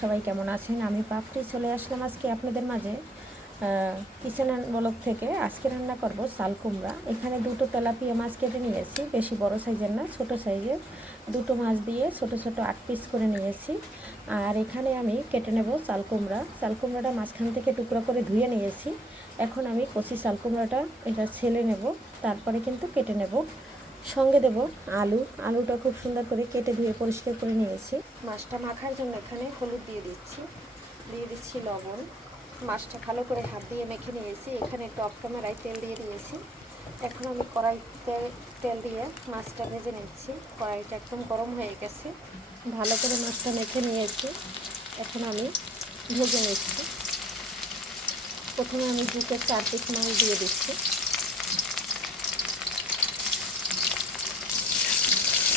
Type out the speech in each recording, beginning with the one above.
সবাই কেমন আছেন? আমি পাপড়ি চলে আসলাম আজকে আপনাদের মাঝে কিচেন অ্যান্ড ব্লগ থেকে। আজকে রান্না করব চাল কুমড়া। এখানে দুটো তেলাপিয়া মাছ কেটে নিয়েছি, বেশি বড় সাইজের না, ছোট সাইজের দুটো মাছ দিয়ে ছোট ছোট 8 পিস করে নিয়েছি। আর এখানে আমি কেটে নেব চাল কুমড়া। চাল কুমড়াটা মাঝখান থেকে টুকরো করে ধুয়ে নিয়েছি। এখন আমি কচি চাল কুমড়াটা এটা ছেলে নেব, তারপরে কিন্তু কেটে নেব। সঙ্গে দেব আলুটা খুব সুন্দর করে কেটে ধুয়ে পরিষ্কার করে নিয়েছি। মাছটা মাখার জন্য এখানে হলুদ দিয়ে দিচ্ছি লবণ। মাছটা ভালো করে হাত দিয়ে মেখে নিয়েছি। এখানে একটু অফ ক্যামেরায় তেল দিয়ে দিয়েছি। এখন আমি কড়াইতে তেল দিয়ে মাছটা ভেজে নিচ্ছি। কড়াইটা একদম গরম হয়ে গেছে, ভালো করে মাছটা মেখে নিয়েছি। এখন আমি ভেজে নিচ্ছি। প্রথমে আমি 2 থেকে 4 পিস মাছ দিয়ে দিচ্ছি।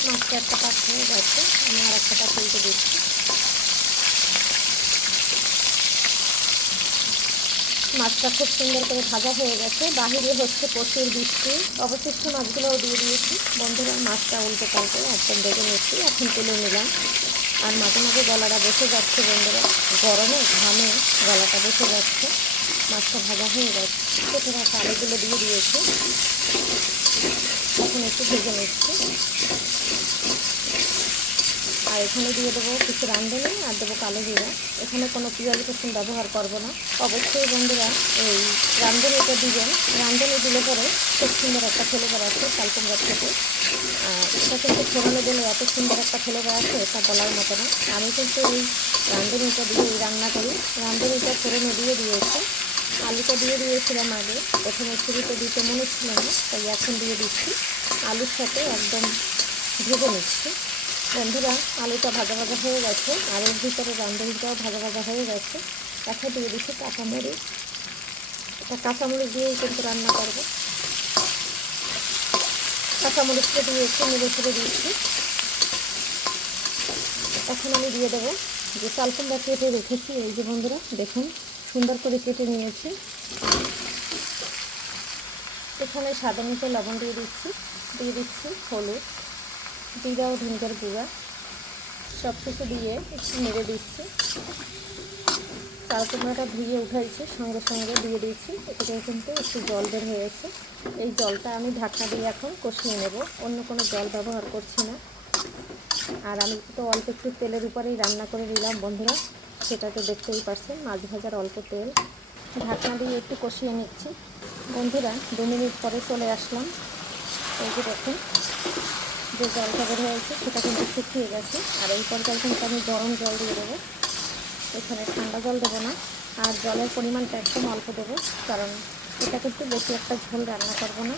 মাছটা একটা পাশ হয়ে গেছে, আমি আর একটা পাশ উল্টে দিচ্ছি। মাছটা খুব সুন্দর করে ভাজা হয়ে গেছে। বাহিরে হচ্ছে প্রচুর বৃষ্টি। অবশিষ্ট মাছগুলোও দিয়ে দিয়েছি। বন্ধুরা, মাছটা উল্টে পাল্টে একদম ভেজে নিচ্ছি। এখন তুলে নিলাম। আর মাঝে মাঝে গলাটা বসে যাচ্ছে বন্ধুরা, গরমে ঘামে গলাটা বসে যাচ্ছে। মাছটা ভাজা হয়ে গেছে, কেটে রাখা আলুগুলো দিয়ে দিয়েছি। এখন একটু ভেজে নিচ্ছি। আর এখানে দিয়ে দেবো কিছু রাঁধুনি আর দেবো কালো জিরা। এখানে কোনো পেঁয়াজ রসুন ব্যবহার করব না। অবশ্যই বন্ধুরা এই রাঁধুনিটা দিবেন। রাঁধুনি দিলে পরে খুব সুন্দর একটা ফ্লেভার আছে চাল কুমড়ার থেকে। আর এটা কিন্তু ফোড়নে দিলে এত সুন্দর একটা ফ্লেভার আছে, এটা বলার মতো না। আমি কিন্তু এই রাঁধুনিটা দিয়েই রান্না করি। রাঁধুনিটা ফোড়নে দিয়ে দিয়েছি। আলুটা দিয়ে দিয়েছিলাম আগে, প্রথমে শুরুতে দিতে মনে ছিল না, তাই এখন দিয়ে দিচ্ছি। আলুর সাথে একদম ভেজে নিচ্ছি। বন্ধুরা, আলুটা ভাজা ভাজা হয়ে গেছে, আলুর ভিতরে রাঁধুনিটাও ভাজা ভাজা হয়ে গেছে। এখন দিয়ে দিচ্ছি কাঁচামরিচ। এটা কাঁচামরিচ দিয়েই কিন্তু রান্না করবো। কাঁচামরিচটা দিয়ে একটু নেড়ে ছেড়ে দিচ্ছি। এখন আমি দিয়ে দেবো যে চাল কুমড়া কেটে রেখেছি। এই যে বন্ধুরা দেখুন, সুন্দর করে কেটে নিয়েছি। এখানে স্বাদ অনুযায়ী লবণ দিয়ে দিচ্ছি হলুদ, জিরা ও ধনিয়ার গুঁড়া, সব কিছু দিয়ে একটু নেড়ে দিচ্ছি। চাল কুমড়াটা ধুয়ে উঠাইছি, সঙ্গে সঙ্গে দিয়ে দিয়েছি। এটাকে কিন্তু একটু জল বের হয়েছে। এই জলটা আমি ঢাকনা দিয়ে এখন কষিয়ে নেব, অন্য কোনো জল ব্যবহার করছি না। আর আমি তো অল্প একটু তেলের উপরেই রান্না করে নিলাম বন্ধুরা, সেটা তো দেখতেই পাচ্ছেন, মাছ ভাজার অল্প তেল। ঢাকনা দিয়ে একটু কষিয়ে নিচ্ছি। বন্ধুরা, 2 মিনিট পরে চলে আসলাম। এই যে দেখুন, যে জলটা বের হয়েছে সেটা কিন্তু শুকিয়ে গেছে। আর এই পর্যায়ে কিন্তু আমি গরম জল দিয়ে দেবো। এখানে ঠান্ডা জল দেবো না। আর জলের পরিমাণটা একদম অল্প দেবো, কারণ এটা কিন্তু বেশি একটা ঝোল রান্না করব না।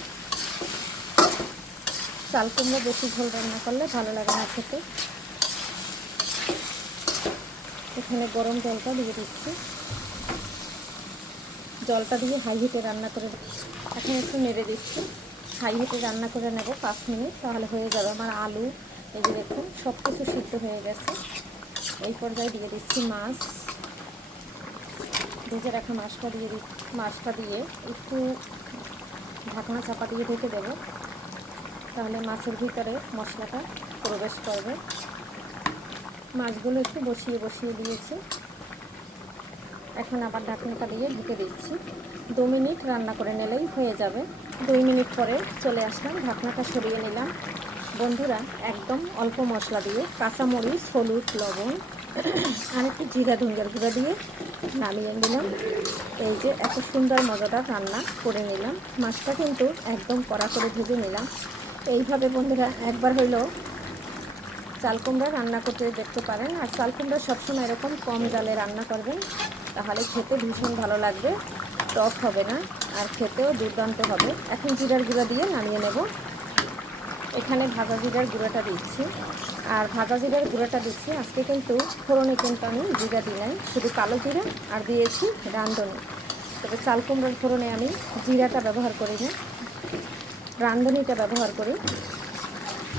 চাল কুমড়ো বেশি ঝোল রান্না করলে ভালো লাগে না খেতে। এখানে গরম জলটা দিয়ে দিচ্ছি। জলটা দিয়ে হাই হিটে রান্না করে এখন একটু নেড়ে দিচ্ছি। হাই হিটে রান্না করে নেব 5 মিনিট, তাহলে হয়ে যাবে আমার আলু। এই যে দেখুন, সব কিছু সিদ্ধ হয়ে গেছে। এই পর্যায়ে দিয়ে দিচ্ছি মাছ। ভেজে রাখা মাছটা দিয়ে একটু ঢাকনা চাপা দিয়ে ঢেকে দেবো, তাহলে মাছের ভিতরে মশলাটা প্রবেশ করবে। মাছগুলো একটু বসিয়ে দিয়েছি। এখন আবার ঢাকনাটা দিয়ে ঢেকে দিচ্ছি। 2 মিনিট রান্না করে নিলেই হয়ে যাবে। 2 মিনিট পরে চলে আসলাম, ঢাকনাটা সরিয়ে নিলাম। বন্ধুরা, একদম অল্প মশলা দিয়ে কাঁচামরিচ, হলুদ, লবণ আর একটু জিরা ধনিয়ার গুঁড়া দিয়ে নামিয়ে নিলাম। এই যে এত সুন্দর মজাদার রান্না করে নিলাম। মাছটা কিন্তু একদম কড়া করে ভেজে নিলাম। এইভাবে বন্ধুরা একবার হইলেও চাল কুমড়া রান্না করতে দেখতে পারেন। আর চাল কুমড়া সবসময় এরকম কম জালে রান্না করবেন, তাহলে খেতে ভীষণ ভালো লাগবে। টক হবে না, আর খেতেও দুর্দান্ত হবে। এখন জিরার গুঁড়া দিয়ে নামিয়ে নেব। এখানে ভাজা জিরার গুঁড়োটা দিচ্ছি। আর ভাজা জিরার গুঁড়োটা দিচ্ছি আজকে কিন্তু ফোড়নে কিন্তু আমি জিরা দিই নাই, শুধু কালো জিরা আর দিয়েছি রাঁধুনি। তবে চাল কুমড়ার ফোড়নে আমি জিরাটা ব্যবহার করি না, রাঁধুনিটা ব্যবহার করি।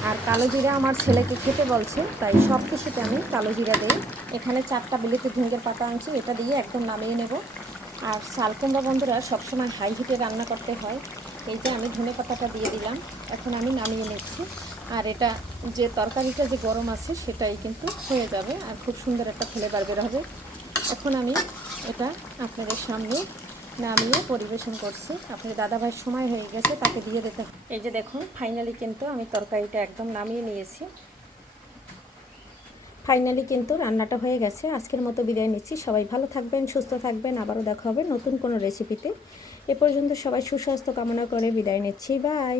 আর কালো জিরা আমার ছেলেকে খেতে বলছে, তাই সব কিছুতে আমি কালো জিরা দিই। এখানে 4টা বিলেতি ঝিঙ্গের পাতা আনছি, এটা দিয়ে একদম নামিয়ে নেব। আর চাল কুমড়া বন্ধুরা সবসময় হাই হিটে রান্না করতে হয়। এই যে আমি ধনে পাতাটা দিয়ে দিলাম, এখন আমি নামিয়ে নিচ্ছি। আর এটা যে তরকারিটা যে গরম আছে সেটাই কিন্তু হয়ে যাবে আর খুব সুন্দর একটা ফ্লেভার বের হবে। এখন আমি এটা আপনাদের সামনে নামিয়ে পরিবেশন করছি। আপনার দাদাভাইয়ের সময় হয়ে গেছে, তাকে দিয়ে দিতে। এই যে দেখুন, ফাইনালি কিন্তু আমি তরকারিটা একদম নামিয়ে নিয়েছি। ফাইনালি কিন্তু রান্নাটা হয়ে গেছে। আজকের মতো বিদায় নিচ্ছি। সবাই ভালো থাকবেন, সুস্থ থাকবেন। আবারও দেখা হবে নতুন কোনো রেসিপিতে। এ পর্যন্ত সবাই সুস্বাস্থ্য কামনা করে বিদায় নিচ্ছি। বাই।